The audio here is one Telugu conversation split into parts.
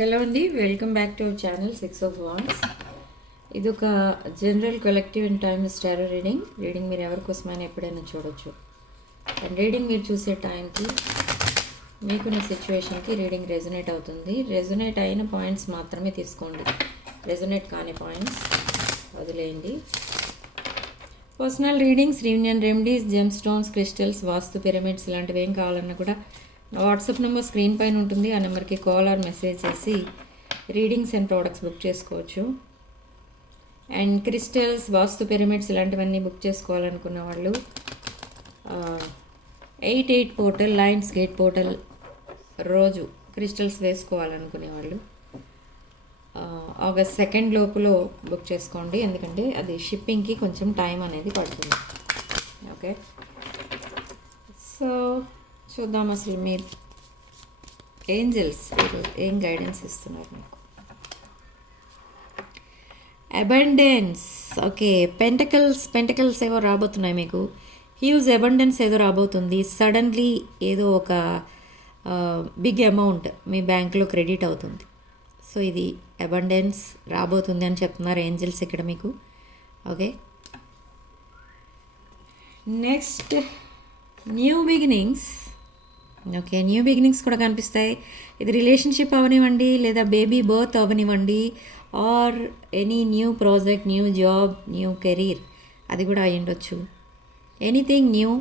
హలో అండి, welcome back to our channel 6 of Wands. ఇది ఒక general collective and times tarot reading మీరు ఎవరి కోసమైనా ఎప్పుడైనా చూడొచ్చు. అండ్ రీడింగ్ మీరు చూసే టైంకి మీకున్న సిచ్యువేషన్కి రీడింగ్ రెజొనేట్ అవుతుంది. రెజొనేట్ అయిన పాయింట్స్ మాత్రమే తీసుకోండి, రెజొనేట్ కాని పాయింట్స్ వదిలేయండి. Personal readings, reunion remedies, gem stones, crystals, vastu pyramids ఇలాంటివి ఏం కావాలన్నా కూడా నా వాట్సాప్ నెంబర్ స్క్రీన్ పైన ఉంటుంది. ఆ నెంబర్కి కాల్ ఆర్ మెసేజ్ చేసి రీడింగ్స్ అండ్ ప్రోడక్ట్స్ బుక్ చేసుకోవచ్చు. అండ్ క్రిస్టల్స్, వాస్తు పిరమిడ్స్ ఇలాంటివన్నీ బుక్ చేసుకోవాలనుకున్న వాళ్ళు 8 పోర్టల్, లయన్స్ గేట్ పోర్టల్ రోజు క్రిస్టల్స్ వేసుకోవాలనుకునే వాళ్ళు August 2 లోపులో బుక్ చేసుకోండి, ఎందుకంటే అది షిప్పింగ్కి కొంచెం టైం అనేది పడుతుంది. ఓకే, సో చూద్దాం అసలు మీరు ఏంజల్స్ ఏం గైడెన్స్ ఇస్తున్నారు మీకు. Abundance, okay. పెంటకల్స్ ఏవో రాబోతున్నాయి మీకు. హ్యూజ్ అబండెన్స్ ఏదో రాబోతుంది. సడన్లీ ఏదో ఒక బిగ్ అమౌంట్ మీ బ్యాంక్లో క్రెడిట్ అవుతుంది. సో ఇది అబండెన్స్ రాబోతుంది అని చెప్తున్నారు ఏంజల్స్ ఇక్కడ మీకు. Okay, next new beginnings. Okay, new beginnings కూడా కనిపిస్తాయి. ఇది రిలేషన్షిప్ అవనివ్వండి, లేదా బేబీ బర్త్ అవనివ్వండి, or any new project, new job, new career, అది కూడా అయి ఉండొచ్చు. ఎనీథింగ్ న్యూ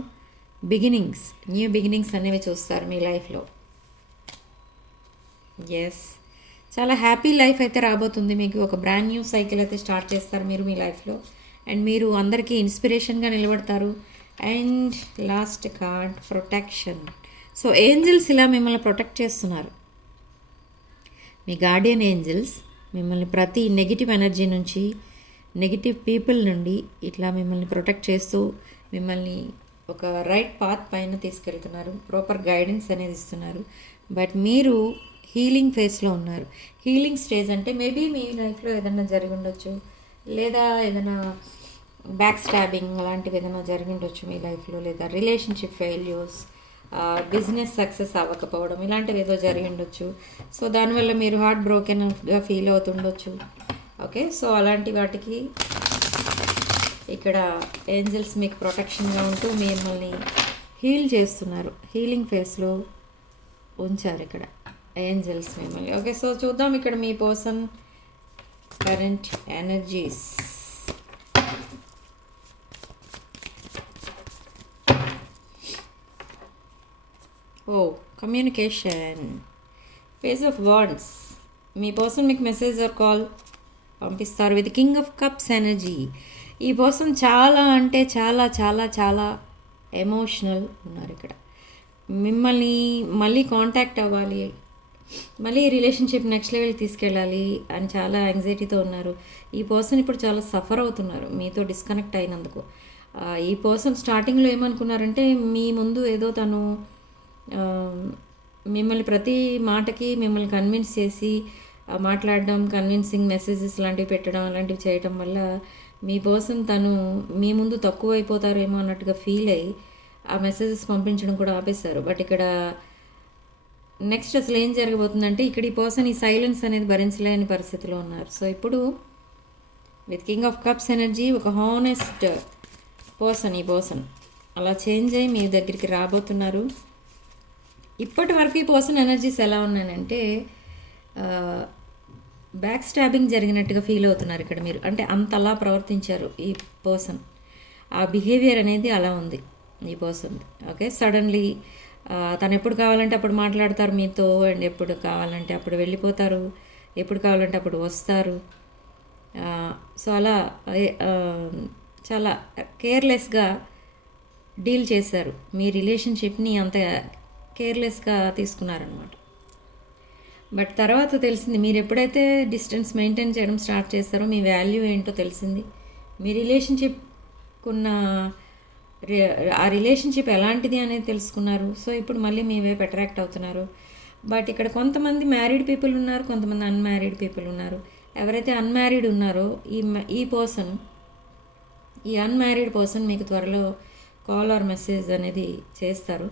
బిగినింగ్స్ అనేవి చూస్తారు మీ లైఫ్లో. ఎస్, చాలా హ్యాపీ లైఫ్ అయితే రాబోతుంది మీకు. ఒక బ్రాండ్ న్యూ సైకిల్ అయితే స్టార్ట్ చేస్తారు మీరు మీ లైఫ్లో. అండ్ మీరు అందరికీ ఇన్స్పిరేషన్గా నిలబడతారు. And last card, protection. So angels ఇలా మిమ్మల్ని ప్రొటెక్ట్ చేస్తున్నారు. మీ గార్డియన్ ఏంజల్స్ మిమ్మల్ని ప్రతి నెగిటివ్ ఎనర్జీ నుంచి, నెగిటివ్ పీపుల్ నుండి ఇట్లా మిమ్మల్ని ప్రొటెక్ట్ చేస్తూ మిమ్మల్ని ఒక రైట్ పాత్ పైన తీసుకెళ్తున్నారు. ప్రాపర్ గైడెన్స్ అనేది ఇస్తున్నారు. బట్ మీరు హీలింగ్ ఫేస్లో ఉన్నారు. హీలింగ్ స్టేజ్ అంటే మేబీ మీ లైఫ్లో ఏదైనా జరిగి ఉండొచ్చు, లేదా ఏదైనా బ్యాక్ స్టాబింగ్ అలాంటివి ఏదైనా జరిగి ఉండొచ్చు మీ లైఫ్లో, లేదా రిలేషన్షిప్ ఫెయిల్యూర్స్, బిజినెస్ సక్సెస్ అవ్వకపోవడం ఇలాంటివి ఏదో జరిగి ఉండొచ్చు. సో దానివల్ల మీరు హార్ట్ బ్రోకెన్గా ఫీల్ అవుతుండొచ్చు. ఓకే, సో అలాంటి వాటికి ఇక్కడ ఏంజల్స్ మీకు ప్రొటెక్షన్గా ఉంటూ మిమ్మల్ని హీల్ చేస్తున్నారు. హీలింగ్ ఫేస్లో ఉంచారు ఇక్కడ ఏంజల్స్ మిమ్మల్ని. ఓకే, సో చూద్దాం ఇక్కడ మీ person current energies. Communication, page of wands. మీ పర్సన్ మీకు మెసేజ్ ఆర్ కాల్ పంపిస్తారు with king of cups energy. ఈ పర్సన్ చాలా అంటే చాలా చాలా చాలా ఎమోషనల్ ఉన్నారు ఇక్కడ. మిమ్మల్ని మళ్ళీ కాంటాక్ట్ అవ్వాలి, మళ్ళీ రిలేషన్షిప్ నెక్స్ట్ లెవెల్ తీసుకెళ్ళాలి అని చాలా యాంగ్జైటీతో ఉన్నారు. ఈ పర్సన్ ఇప్పుడు చాలా సఫర్ అవుతున్నారు మీతో డిస్కనెక్ట్ అయినందుకు. ఈ పర్సన్ స్టార్టింగ్లో ఏమనుకున్నారంటే మీ ముందు ఏదో తను మిమ్మల్ని ప్రతి మాటకి మిమ్మల్ని కన్విన్స్ చేసి మాట్లాడడం, కన్విన్సింగ్ మెసేజెస్ లాంటివి పెట్టడం అలాంటివి చేయడం వల్ల మీ పర్సన్ తను మీ ముందు తక్కువ అయిపోతారేమో అన్నట్టుగా ఫీల్ అయ్యి ఆ మెసేజెస్ పంపించడం కూడా ఆపేశారు. బట్ ఇక్కడ నెక్స్ట్ అసలు ఏం జరగబోతుందంటే ఇక్కడ ఈ పర్సన్ ఈ సైలెన్స్ అనేది భరించలేని పరిస్థితిలో ఉన్నారు. సో ఇప్పుడు with king of cups energy ఒక హానెస్ట్ పర్సన్, ఈ పర్సన్ అలా చేంజ్ అయ్యి మీ దగ్గరికి రాబోతున్నారు. ఇప్పటి వరకు ఈ పర్సన్ ఎనర్జీస్ ఎలా ఉన్నాయంటే బ్యాక్ స్టాబింగ్ జరిగినట్టుగా ఫీల్ అవుతున్నారు ఇక్కడ మీరు. అంటే అంతలా ప్రవర్తించారు ఈ పర్సన్. ఆ బిహేవియర్ అనేది అలా ఉంది ఈ పర్సన్. ఓకే, సడన్లీ తను ఎప్పుడు కావాలంటే అప్పుడు మాట్లాడతారు మీతో, అండ్ ఎప్పుడు కావాలంటే అప్పుడు వెళ్ళిపోతారు, ఎప్పుడు కావాలంటే అప్పుడు వస్తారు. సో అలా చాలా కేర్లెస్గా డీల్ చేశారు. మీ రిలేషన్షిప్ని అంత కేర్లెస్గా తీసుకున్నారనమాట. బట్ తర్వాత తెలిసింది, మీరు ఎప్పుడైతే డిస్టెన్స్ మెయింటైన్ చేయడం స్టార్ట్ చేస్తారో మీ వాల్యూ ఏంటో తెలిసింది. మీ రిలేషన్షిప్కున్న ఆ రిలేషన్షిప్ ఎలాంటిది అనేది తెలుసుకున్నారు. సో ఇప్పుడు మళ్ళీ మీ వైపు అట్రాక్ట్ అవుతున్నారు. బట్ ఇక్కడ కొంతమంది మ్యారీడ్ పీపుల్ ఉన్నారు, కొంతమంది అన్మ్యారీడ్ పీపుల్ ఉన్నారు. ఎవరైతే అన్మ్యారీడ్ ఉన్నారో ఈ అన్మ్యారీడ్ పర్సన్ మీకు త్వరలో కాల్ ఆర్ మెసేజ్ అనేది చేస్తారు.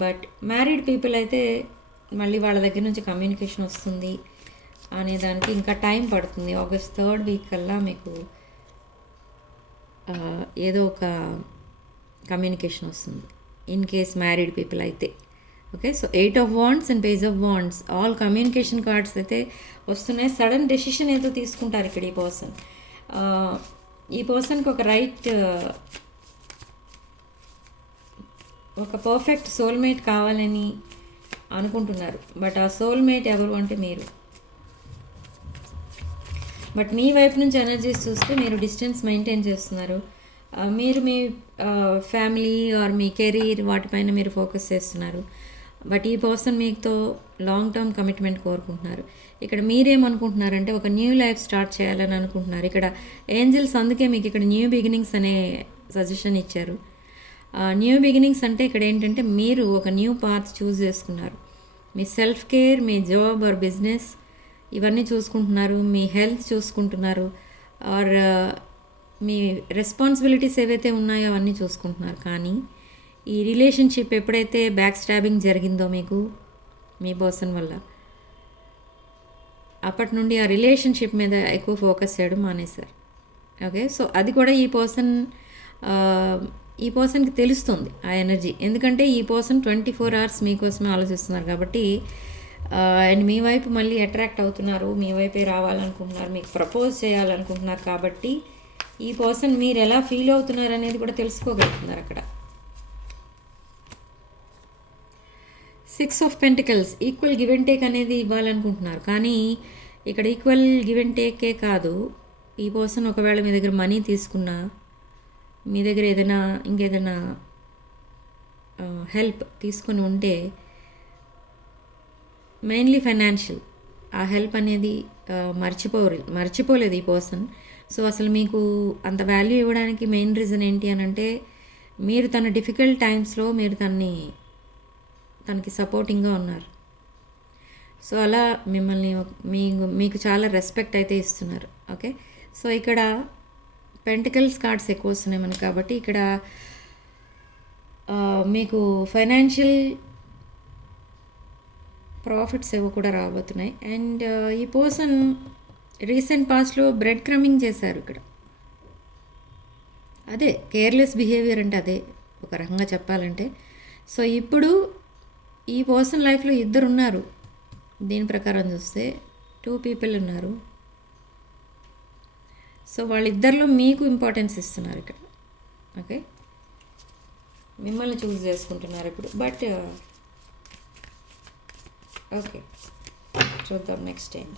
బట్ మ్యారీడ్ పీపుల్ అయితే మళ్ళీ వాళ్ళ దగ్గర నుంచి కమ్యూనికేషన్ వస్తుంది. అనే దానికి ఇంకా టైం పడుతుంది. ఆగస్ట్ 3rd వీక్ కల్లా మీకు ఏదో ఒక కమ్యూనికేషన్ వస్తుంది, ఇన్ కేస్ మ్యారీడ్ పీపుల్ అయితే. Okay, so 8 of Wands and Page of Wands all communication cards అయితే వస్తున్నాయి. సడన్ డెసిషన్ ఏదో తీసుకుంటారు ఇక్కడ ఈ పర్సన్కి ఒక రైట్, ఒక పర్ఫెక్ట్ సోల్మేట్ కావాలని అనుకుంటున్నారు. బట్ ఆ సోల్మేట్ ఎవరు అంటే మీరు. బట్ మీ వైపు నుంచి ఎనర్జీస్ చూస్తే మీరు డిస్టెన్స్ మెయింటైన్ చేస్తున్నారు. మీరు మీ ఫ్యామిలీ ఆర్ మీ కెరీర్ వాటిపైన మీరు ఫోకస్ చేస్తున్నారు. బట్ ఈ పర్సన్ మీతో లాంగ్ టర్మ్ కమిట్మెంట్ కోరుకుంటున్నారు. ఇక్కడ మీరేమనుకుంటున్నారంటే ఒక న్యూ లైఫ్ స్టార్ట్ చేయాలని అనుకుంటున్నారు. ఇక్కడ ఏంజల్స్ అందుకే మీకు ఇక్కడ న్యూ బిగినింగ్స్ అనే సజెషన్ ఇచ్చారు. న్యూ బిగినింగ్స్ అంటే ఇక్కడ ఏంటంటే మీరు ఒక న్యూ పాత్ చూస్ చేసుకున్నారు. మీ సెల్ఫ్ కేర్, మీ జాబ్ ఆర్ బిజినెస్ ఇవన్నీ చూసుకుంటున్నారు. మీ హెల్త్ చూసుకుంటున్నారు. ఆర్ మీ రెస్పాన్సిబిలిటీస్ ఏవైతే ఉన్నాయో అవన్నీ చూసుకుంటున్నారు. కానీ ఈ రిలేషన్షిప్ ఎప్పుడైతే బ్యాక్ స్టాబింగ్ జరిగిందో మీకు మీ పర్సన్ వల్ల, అప్పటి నుండి ఆ రిలేషన్షిప్ మీద ఎక్కువ ఫోకస్ చేయడం మానేశారు. ఓకే, సో అది కూడా ఈ పర్సన్కి తెలుస్తుంది ఆ ఎనర్జీ. ఎందుకంటే ఈ పర్సన్ 24 hours మీకోసమే ఆలోచిస్తున్నారు కాబట్టి, అండ్ మీ వైపు మళ్ళీ అట్రాక్ట్ అవుతున్నారు, మీ వైపే రావాలనుకుంటున్నారు, మీకు ప్రపోజ్ చేయాలనుకుంటున్నారు. కాబట్టి ఈ పర్సన్ మీరు ఎలా ఫీల్ అవుతున్నారు అనేది కూడా తెలుసుకోగలుగుతున్నారు అక్కడ. 6 of Pentacles equal give and take అనేది ఇవ్వాలనుకుంటున్నారు. కానీ ఇక్కడ ఈక్వల్ గివ్ అండ్ టేకే కాదు, ఈ పర్సన్ ఒకవేళ మీ దగ్గర మనీ తీసుకున్నా, మీ దగ్గర ఇంకేదైనా హెల్ప్ తీసుకొని ఉంటే, మెయిన్లీ ఫైనాన్షియల్, ఆ హెల్ప్ అనేది మర్చిపోలేదు ఈ పర్సన్. సో అసలు మీకు అంత వాల్యూ ఇవ్వడానికి మెయిన్ రీజన్ ఏంటి అని అంటే, మీరు తన డిఫికల్ట్ టైమ్స్లో మీరు తనకి సపోర్టింగ్గా ఉన్నారు. సో అలా మిమ్మల్ని మీకు చాలా రెస్పెక్ట్ అయితే ఇస్తున్నారు. ఓకే, సో ఇక్కడ పెంటికల్స్ కార్డ్స్ ఎక్కువ వస్తున్నాయి మనకి. కాబట్టి ఇక్కడ మీకు ఫైనాన్షియల్ ప్రాఫిట్స్ ఏవో కూడా రాబోతున్నాయి. అండ్ ఈ పర్సన్ రీసెంట్ పాస్ట్లో బ్రెడ్ క్రమింగ్ చేశారు. ఇక్కడ అదే కేర్లెస్ బిహేవియర్ అంటే అదే ఒక రకంగా చెప్పాలంటే. సో ఇప్పుడు ఈ పర్సన్ లైఫ్లో 2 ఉన్నారు. దీని ప్రకారం చూస్తే 2 people ఉన్నారు. సో వాళ్ళిద్దరిలో మీకు ఇంపార్టెన్స్ ఇస్తున్నారు ఇక్కడ. ఓకే, మిమ్మల్ని చూస్ చేసుకుంటున్నారు ఇప్పుడు. బట్ ఓకే, చూద్దాం next time.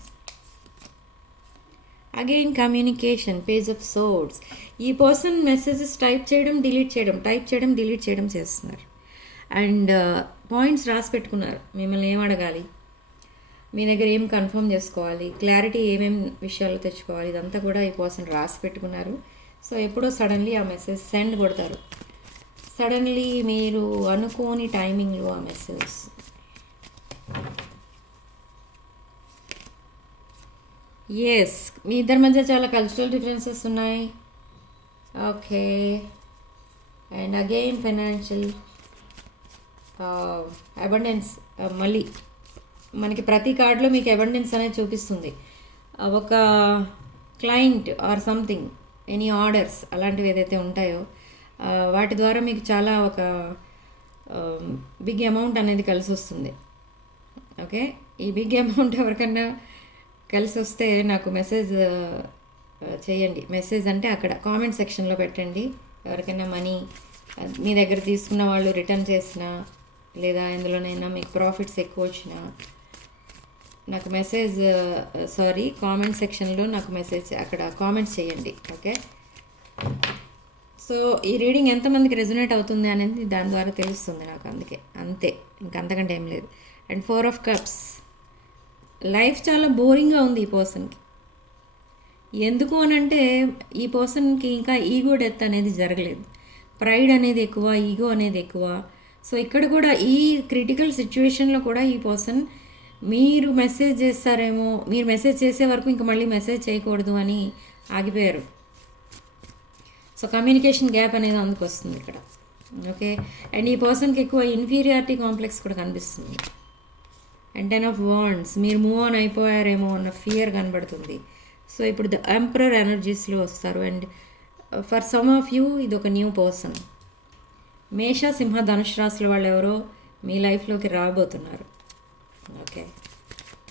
Again communication, page of swords. ఈ పర్సన్ మెసేజెస్ టైప్ చేయడం డిలీట్ చేయడం చేస్తున్నారు. అండ్ పాయింట్స్ రాసి పెట్టుకున్నారు. మిమ్మల్ని ఏం అడగాలి, మీ దగ్గర ఏం కన్ఫర్మ్ చేసుకోవాలి, క్లారిటీ ఏమేమి విషయాలు తెచ్చుకోవాలి, ఇదంతా కూడా ఈ పర్సన్ రాసి పెట్టుకున్నారు. సో ఎప్పుడో సడన్లీ ఆ మెసేజ్ సెండ్ కొడతారు. సడన్లీ మీరు అనుకోని టైమింగ్లో ఆ మెసేజ్. ఎస్, మీ ఇద్దరి మధ్య చాలా కల్చరల్ డిఫరెన్సెస్ ఉన్నాయి. Okay, and again financial abundance. మళ్ళీ మనకి ప్రతి కార్డులో మీకు అబండెన్స్ అనేది చూపిస్తుంది. ఒక client or something, any orders అలాంటివి ఏదైతే ఉంటాయో వాటి ద్వారా మీకు చాలా ఒక బిగ్ అమౌంట్ అనేది కలిసి వస్తుంది. ఓకే, ఈ బిగ్ అమౌంట్ ఎవరికన్నా కలిసి వస్తే నాకు మెసేజ్ చేయండి. మెసేజ్ అంటే అక్కడ కామెంట్ సెక్షన్లో పెట్టండి. ఎవరికైనా మనీ మీ దగ్గర తీసుకున్న వాళ్ళు రిటర్న్ చేసినా, లేదా ఎందులోనైనా మీకు ప్రాఫిట్స్ ఎక్కువ వచ్చినా నాకు మెసేజ్ కామెంట్ సెక్షన్లో నాకు మెసేజ్ అక్కడ కామెంట్స్ చేయండి. ఓకే, సో ఈ రీడింగ్ ఎంతమందికి రెజొనేట్ అవుతుంది అనేది దాని ద్వారా తెలుస్తుంది నాకు. అంతే, ఇంకంతకంటే ఏం లేదు. And 4 of Cups. లైఫ్ చాలా బోరింగ్గా ఉంది ఈ పర్సన్కి. ఎందుకు అనంటే ఈ పర్సన్కి ఇంకా ఈగో డెత్ అనేది జరగలేదు. ప్రైడ్ అనేది ఎక్కువ, ఈగో అనేది ఎక్కువ. సో ఇక్కడ కూడా ఈ క్రిటికల్ సిచ్యువేషన్లో కూడా ఈ పర్సన్ మీరు మెసేజ్ చేస్తారేమో, మీరు మెసేజ్ చేసే వరకు ఇంకా మళ్ళీ మెసేజ్ చేయకూడదు అని ఆగిపోయారు. సో కమ్యూనికేషన్ గ్యాప్ అనేది అందుకు వస్తుంది ఇక్కడ. ఓకే, అండ్ ఈ పర్సన్కి ఎక్కువ ఇన్ఫీరియారిటీ కాంప్లెక్స్ కూడా కనిపిస్తుంది. అండ్ 10 ఆఫ్ వాండ్స్, మీరు మూవ్ ఆన్ అయిపోయారేమో అన్న ఫియర్ కనబడుతుంది. సో ఇప్పుడు ద ఎంపరర్ ఎనర్జీస్లో వస్తారు. And for some of you ఇది ఒక న్యూ పర్సన్. మేష, సింహ, ధనుష్ రాశుల వాళ్ళు ఎవరో మీ లైఫ్లోకి రాబోతున్నారు. Okay,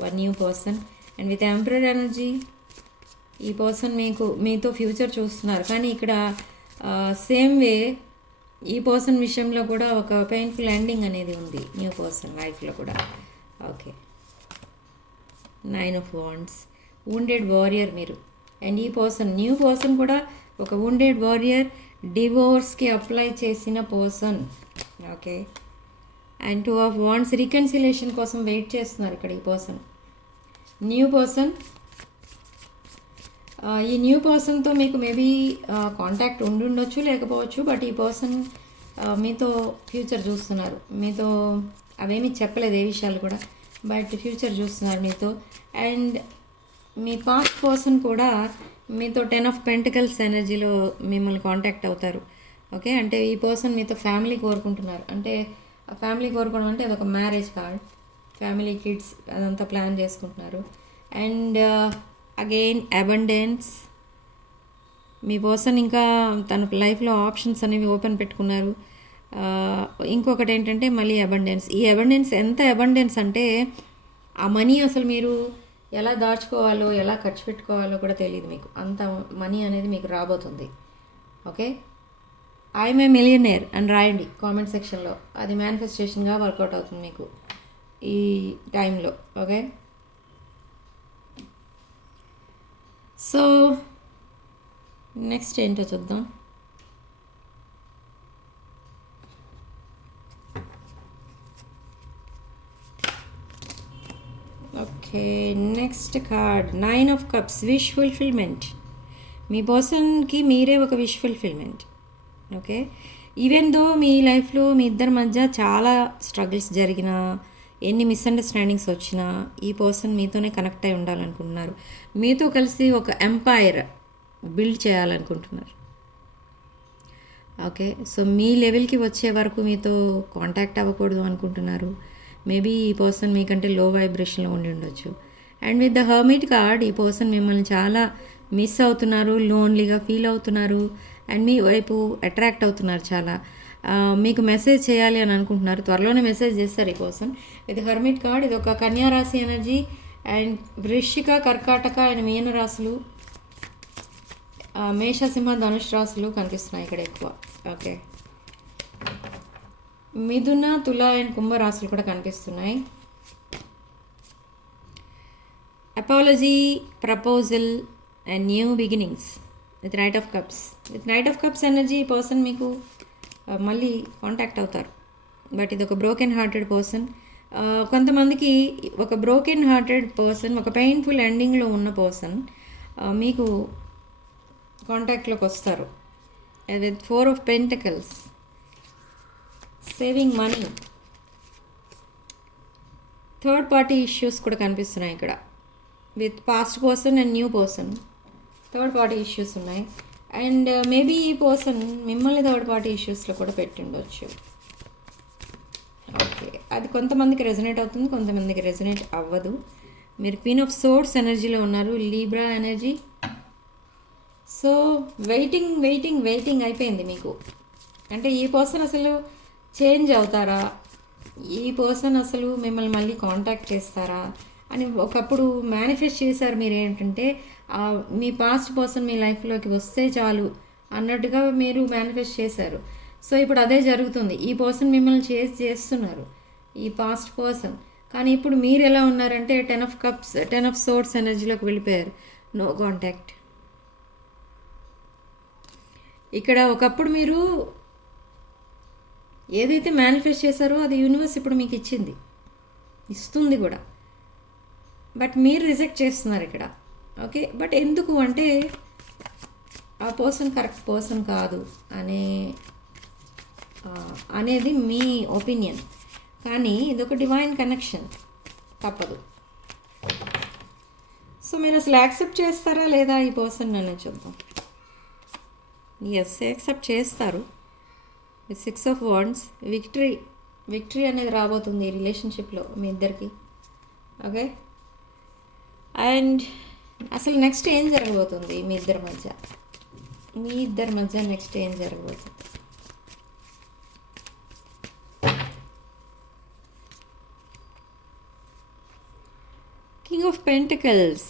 one new person. And with emperor energy ఈ పర్సన్ మీతో ఫ్యూచర్ చూస్తున్నారు. కానీ ఇక్కడ సేమ్ వే ఈ పర్సన్ విషయంలో కూడా ఒక పెయిన్ఫుల్ ఎండింగ్ అనేది ఉంది న్యూ పర్సన్ లైఫ్లో కూడా. Okay, 9 of wands, wounded warrior మీరు. అండ్ ఈ పర్సన్ న్యూ పర్సన్ కూడా ఒక వూండెడ్ వారియర్, డివోర్స్కి అప్లై చేసిన person. Okay, and 2 of wands, reconciliation కోసం వెయిట్ చేస్తున్నారు ఇక్కడ ఈ పర్సన్. న్యూ పర్సన్, ఈ న్యూ పర్సన్తో మీకు మేబీ కాంటాక్ట్ ఉండుండొచ్చు, లేకపోవచ్చు. బట్ ఈ పర్సన్ మీతో ఫ్యూచర్ చూస్తున్నారు. మీతో అవేమీ చెప్పలేదు ఏ విషయాలు కూడా, బట్ ఫ్యూచర్ చూస్తున్నారు మీతో. అండ్ మీ పాస్ట్ పర్సన్ కూడా మీతో 10 ఆఫ్ పెంటికల్స్ ఎనర్జీలో మిమ్మల్ని కాంటాక్ట్ అవుతారు. ఓకే, అంటే ఈ పర్సన్ మీతో ఫ్యామిలీ కోరుకుంటున్నారు. అంటే ఫ్యామిలీ కోరుకోవడం అంటే అదొక మ్యారేజ్ కార్డ్, ఫ్యామిలీ, కిడ్స్ అదంతా ప్లాన్ చేసుకుంటున్నారు. And again abundance, me person ఇంకా తన లైఫ్లో ఆప్షన్స్ అనేవి ఓపెన్ పెట్టుకున్నారు. ఇంకొకటి ఏంటంటే మళ్ళీ అబండెన్స్. ఈ అబండెన్స్ ఎంత అబండెన్స్ అంటే ఆ మనీ అసలు మీరు ఎలా దాచుకోవాలో, ఎలా ఖర్చు పెట్టుకోవాలో కూడా తెలియదు మీకు. అంత మనీ అనేది మీకు రాబోతుంది. ఓకే, ఐఎమ్ ఏ మిలియనేర్ అని రాయండి కామెంట్ సెక్షన్లో. అది మేనిఫెస్టేషన్గా వర్కౌట్ అవుతుంది మీకు ఈ టైంలో. ఓకే, సో నెక్స్ట్ ఏంటో చూద్దాం. Okay, next card 9 of cups, wish fulfilment. మీ పర్సన్కి మీరే ఒక wish fulfilment. Okay, even though మీ లైఫ్లో మీ ఇద్దరి మధ్య చాలా స్ట్రగుల్స్ జరిగినా, ఎన్ని మిస్అండర్స్టాండింగ్స్ వచ్చినా ఈ పర్సన్ మీతోనే కనెక్ట్ అయి ఉండాలనుకుంటున్నారు. మీతో కలిసి ఒక ఎంపైర్ బిల్డ్ చేయాలనుకుంటున్నారు. ఓకే, సో మీ లెవెల్కి వచ్చే వరకు మీతో కాంటాక్ట్ అవ్వకూడదు అనుకుంటున్నారు. మేబీ ఈ పర్సన్ మీకంటే లో వైబ్రేషన్లో ఉండి ఉండొచ్చు. And with the hermit card ఈ పర్సన్ మిమ్మల్ని చాలా మిస్ అవుతున్నారు, లోన్లీగా ఫీల్ అవుతున్నారు. అండ్ మీ వైపు అట్రాక్ట్ అవుతున్నారు చాలా. మీకు మెసేజ్ చేయాలి అని అనుకుంటున్నారు. త్వరలోనే మెసేజ్ చేస్తారు ఈ పర్సన్. విత్ హర్మిట్ కార్డ్ ఇది ఒక కన్యా రాశి ఎనర్జీ. అండ్ వృశ్చిక, కర్కాటక అండ్ మీన రాశులు, మేష, సింహ, ధనుష్ రాశులు కనిపిస్తున్నాయి ఇక్కడ ఎక్కువ. ఓకే, మిథున, తుల అండ్ కుంభ రాశులు కూడా కనిపిస్తున్నాయి. Apology, proposal and new beginnings with knight of cups. With knight of cups energy ఈ పర్సన్ మీకు మళ్ళీ కాంటాక్ట్ అవుతారు. బట్ ఇది ఒక బ్రోకెన్ హార్టెడ్ పర్సన్. కొంతమందికి ఒక బ్రోకెన్ హార్టెడ్ పర్సన్, ఒక పెయిన్ఫుల్ ఎండింగ్లో ఉన్న పర్సన్ మీకు కాంటాక్ట్లోకి వస్తారు. With 4 of pentacles, saving money. Third party issues కూడా కనిపిస్తున్నాయి ఇక్కడ. With past person and new person third party issues ఉన్నాయి. అండ్ మేబీ ఈ పర్సన్ మిమ్మల్ని థర్డ్ పార్టీ ఇష్యూస్లో కూడా పెట్టిండొచ్చు. ఓకే, అది కొంతమందికి రెజనేట్ అవుతుంది, కొంతమందికి రెజనేట్ అవ్వదు. మీరు క్వీన్ ఆఫ్ సోర్స్ ఎనర్జీలో ఉన్నారు, Libra energy. So waiting waiting waiting అయిపోయింది మీకు. అంటే ఈ పర్సన్ అసలు చేంజ్ అవుతారా, ఈ పర్సన్ అసలు మిమ్మల్ని మళ్ళీ కాంటాక్ట్ చేస్తారా అని ఒకప్పుడు మేనిఫెస్ట్ చేశారు. మీరు ఏంటంటే మీ పాస్ట్ పర్సన్ మీ లైఫ్లోకి వస్తే చాలు అన్నట్టుగా మీరు మేనిఫెస్ట్ చేశారు. సో ఇప్పుడు అదే జరుగుతుంది. ఈ పర్సన్ మిమ్మల్ని చేస్తున్నారు, ఈ పాస్ట్ పర్సన్. కానీ ఇప్పుడు మీరు ఎలా ఉన్నారంటే 10 ఆఫ్ కప్స్, 10 ఆఫ్ సోర్స్ ఎనర్జీలోకి వెళ్ళిపోయారు. No contact. ఇక్కడ ఒకప్పుడు మీరు ఏదైతే మేనిఫెస్ట్ చేశారో అది యూనివర్స్ ఇప్పుడు మీకు ఇస్తుంది కూడా. బట్ మీరు రిజెక్ట్ చేస్తున్నారు ఇక్కడ. ఓకే, బట్ ఎందుకు అంటే ఆ పర్సన్ కరెక్ట్ పర్సన్ కాదు అనేది మీ ఒపీనియన్. కానీ ఇదొక డివైన్ కనెక్షన్, తప్పదు. సో మీరు అసలు యాక్సెప్ట్ చేస్తారా లేదా ఈ పర్సన్ అని చూద్దాం. ఎస్, యాక్సెప్ట్ చేస్తారు. 6 ఆఫ్ వాండ్స్, విక్టరీ అనేది రాబోతుంది ఈ రిలేషన్షిప్లో మీ ఇద్దరికి. ఓకే. అండ్ అసలు నెక్స్ట్ ఏం జరగబోతుంది మీ ఇద్దరి మధ్య నెక్స్ట్ ఏం జరగబోతుంది? కింగ్ ఆఫ్ పెంటికల్స్,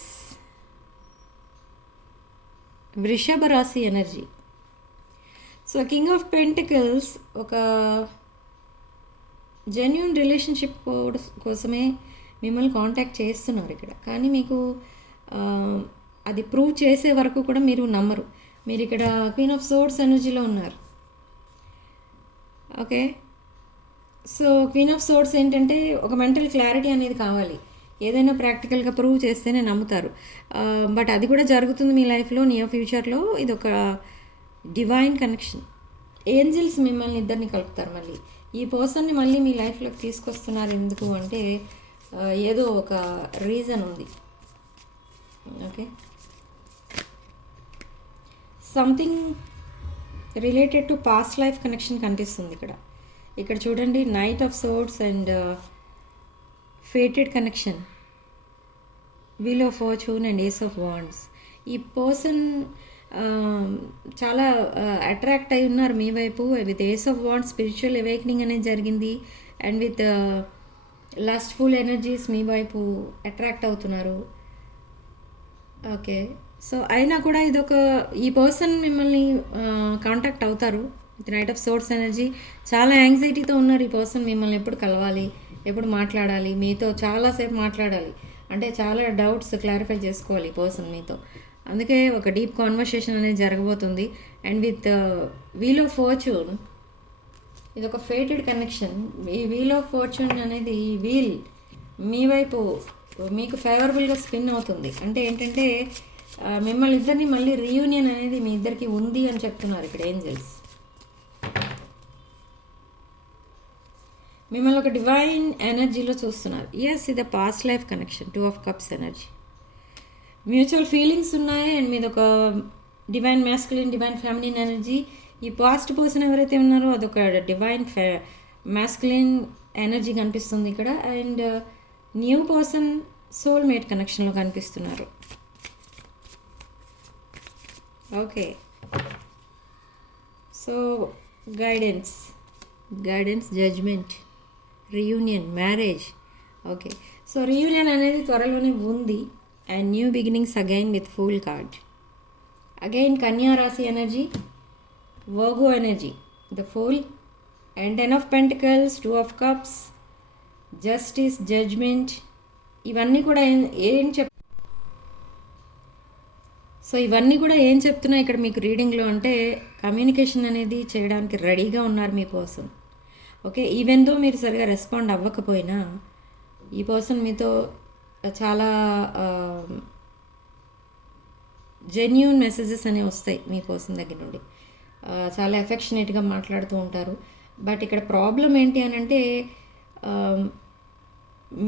వృషభ రాశి energy. So king of pentacles ఒక జెన్యూన్ రిలేషన్షిప్ కోసమే మిమ్మల్ని కాంటాక్ట్ చేస్తున్నారు ఇక్కడ. కానీ మీకు అది ప్రూవ్ చేసే వరకు కూడా మీరు నమ్మరు. మీరు ఇక్కడ క్వీన్ ఆఫ్ సోర్డ్స్ ఎనర్జీలో ఉన్నారు. Okay. So queen of swords ఏంటంటే ఒక మెంటల్ క్లారిటీ అనేది కావాలి. ఏదైనా ప్రాక్టికల్గా ప్రూవ్ చేస్తేనే నమ్ముతారు. బట్ అది కూడా జరుగుతుంది మీ లైఫ్లో నియర్ ఫ్యూచర్లో. ఇది ఒక డివైన్ కనెక్షన్. ఏంజిల్స్ మిమ్మల్ని ఇద్దరిని కలుపుతారు. మళ్ళీ ఈ పర్సన్ని మళ్ళీ మీ లైఫ్లోకి తీసుకొస్తున్నారు. ఎందుకు అంటే ఏదో ఒక రీజన్ ఉంది. Okay. Something related to past life connection కనిపిస్తుంది ఇక్కడ చూడండి. Knight of swords and fated connection, wheel of fortune and ace of wands. ఈ పర్సన్ చాలా అట్రాక్ట్ అయి ఉన్నారు మీ వైపు. With ace of wands spiritual awakening అనేది జరిగింది. అండ్ విత్ లస్ట్ఫుల్ ఎనర్జీస్ మీ వైపు అట్రాక్ట్ అవుతున్నారు. ఓకే. సో అయినా కూడా ఈ పర్సన్ మిమ్మల్ని కాంటాక్ట్ అవుతారు with night of swords energy. చాలా యాంగ్జైటీతో ఉన్నారు ఈ పర్సన్. మిమ్మల్ని ఎప్పుడు కలవాలి, ఎప్పుడు మాట్లాడాలి, మీతో చాలాసేపు మాట్లాడాలి. అంటే చాలా డౌట్స్ క్లారిఫై చేసుకోవాలి ఈ పర్సన్ మీతో. అందుకే ఒక డీప్ కాన్వర్సేషన్ అనేది జరగబోతుంది. And with wheel of fortune, ఇది ఒక ఫేటెడ్ కనెక్షన్. ఈ వీల్ ఆఫ్ ఫార్చ్యూన్ అనేది ఈ వీల్ మీ వైపు మీకు ఫేవరబుల్గా స్పిన్ అవుతుంది. అంటే ఏంటంటే మిమ్మల్ని ఇద్దరిని మళ్ళీ రీయూనియన్ అనేది మీ ఇద్దరికి ఉంది అని చెప్తున్నారు ఇక్కడ ఏంజల్స్. మిమ్మల్ని ఒక డివైన్ ఎనర్జీలో చూస్తున్నారు. ఎస్, ఇది past life connection. 2 of cups energy. Mutual feelings ఉన్నాయి. అండ్ మీద ఒక divine masculine, divine feminine energy. ఈ పాస్ట్ పర్సన్ ఎవరైతే ఉన్నారో అదొక డివైన్ మ్యాస్కులిన్ ఎనర్జీ కనిపిస్తుంది ఇక్కడ. అండ్ న్యూ పర్సన్ సోల్మేట్ కనెక్షన్లో కనిపిస్తున్నారు. Okay. So guidance, judgment, reunion, marriage. Okay. So reunion అనేది త్వరలోనే ఉంది. And new beginnings again with fool card. Again Kanya రాశి energy, Virgo energy, the fool and 10 of pentacles, 2 of cups, justice, judgment. ఇవన్నీ కూడా ఇవన్నీ కూడా ఏం చెప్తున్నాయి ఇక్కడ మీకు రీడింగ్లో అంటే కమ్యూనికేషన్ అనేది చేయడానికి రెడీగా ఉన్నారు మీ పర్సన్. ఓకే. ఈవెన్ దో మీరు సరిగా రెస్పాండ్ అవ్వకపోయినా ఈ పర్సన్ మీతో చాలా జెన్యూన్ మెసేజెస్ అనేవి వస్తాయి మీ పర్సన్ దగ్గర నుండి. చాలా ఎఫెక్షనేట్గా మాట్లాడుతూ ఉంటారు. బట్ ఇక్కడ ప్రాబ్లం ఏంటి అని అంటే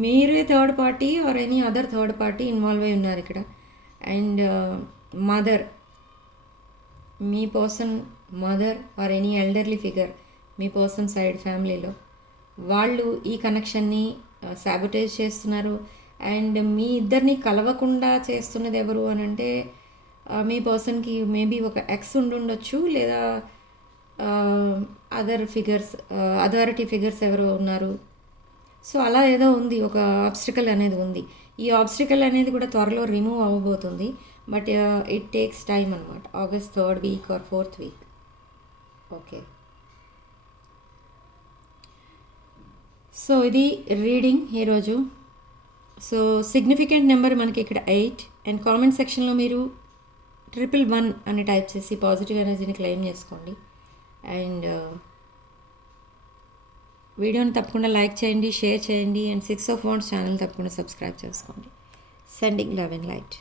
మీరే third party or any other third party involve అయి ఉన్నారు ఇక్కడ. And mother, me person mother or any elderly figure me person side ఫ్యామిలీలో వాళ్ళు ఈ కనెక్షన్ని సాబొటేజ్ చేస్తున్నారు. అండ్ మీ ఇద్దరిని కలవకుండా చేస్తున్నది ఎవరు అని అంటే మీ పర్సన్కి మేబీ ఒక ఎక్స్ ఉండుండొచ్చు, లేదా అదర్ ఫిగర్స్, అథారిటీ ఫిగర్స్ ఎవరు ఉన్నారు. సో అలా ఏదో ఉంది, ఒక ఆబ్స్టికల్ అనేది ఉంది. ఈ ఆబ్స్టికల్ అనేది కూడా త్వరలో రిమూవ్ అవ్వబోతుంది. బట్ ఇట్ టేక్స్ టైం అనమాట. August 3rd week or 4th week. Okay. So ఇది రీడింగ్ ఈరోజు. సో సిగ్నిఫికెంట్ నెంబర్ మనకి ఇక్కడ 8. అండ్ కామెంట్ సెక్షన్లో మీరు 111 అని టైప్ చేసి పాజిటివ్ ఎనర్జీని క్లెయిమ్ చేసుకోండి. అండ్ వీడియోని తప్పకుండా లైక్ చేయండి, షేర్ చేయండి. అండ్ 6 ఆఫ్ వాండ్స్ ఛానల్ తప్పకుండా సబ్స్క్రైబ్ చేసుకోండి. Sending love and light.